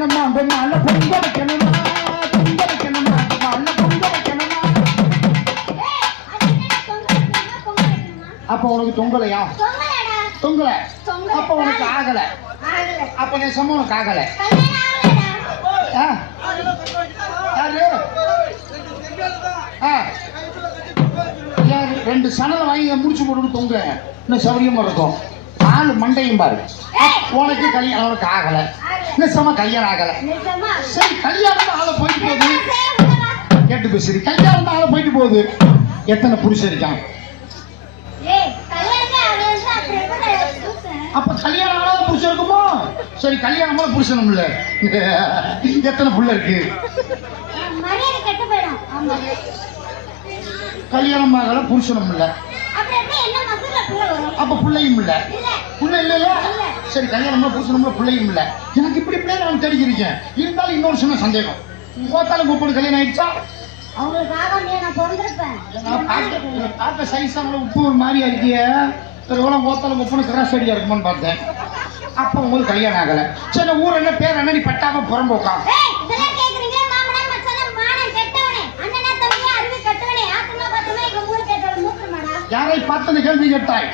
வைக்கணுமா பெண்ணால பொங்க வைக்கணுமா பொங்க வைக்கணுமா பெண்ணால பொங்க வைக்கணுமா. அப்ப உனக்கு தொங்கலையா? தொங்கல. அப்ப உனக்கு ஆகல. அப்ப நெசமா உனக்கு ஆகல. யாரு? ரெண்டு சணலை வாங்கி முடிச்சு போட்டு தொங்க இன்னும் சௌரியமா இருக்கும். ஆளு மண்டையும் பாரு. உனக்கு கல்யாணம் அவனுக்கு ஆகல. நெசமா கல்யாணம் ஆகல. சரி கல்யாணம் ஆள போயிட்டு போகுது. கேட்டு பேசுறீ கல்யாணம் ஆள போயிட்டு போகுது. எத்தனை புருஷன் இருக்கான்? அப்ப கல்யாணம் ஆகாத புருஷன் இருக்குமோ? சரி கல்யாணம் புருஷனும் இல்ல. எத்தனை புள்ள இருக்கு? கல்யாணம் ஆகல புருஷனும் இல்ல. அப்ப பிள்ளையும் இல்ல. புள்ள இல்லையா? சரி கல்யாணம் புருஷனும் புள்ளையும் இல்ல. எனக்கு இப்படி பிள்ளை நான் தெரிஞ்சிருக்கேன். இருந்தாலும் இன்னொரு சின்ன சந்தேகம். கோத்தாலும் கூப்பிடு கல்யாணம் ஆயிடுச்சா? பார்த்த சைஸ் உப்பு ஒரு மாதிரியா இருக்கிய. கோத்தாலும் உப்புன்னு கிராஸ் அடியா இருக்குமான்னு பார்த்தேன். அப்ப உங்களுக்கு கல்யாணம் ஆகல. சரி ஊர் என்ன பேர் என்ன நீ பட்டாம புறம்போக்கா? யாரை பார்த்து கேள்வி கேட்டாய்?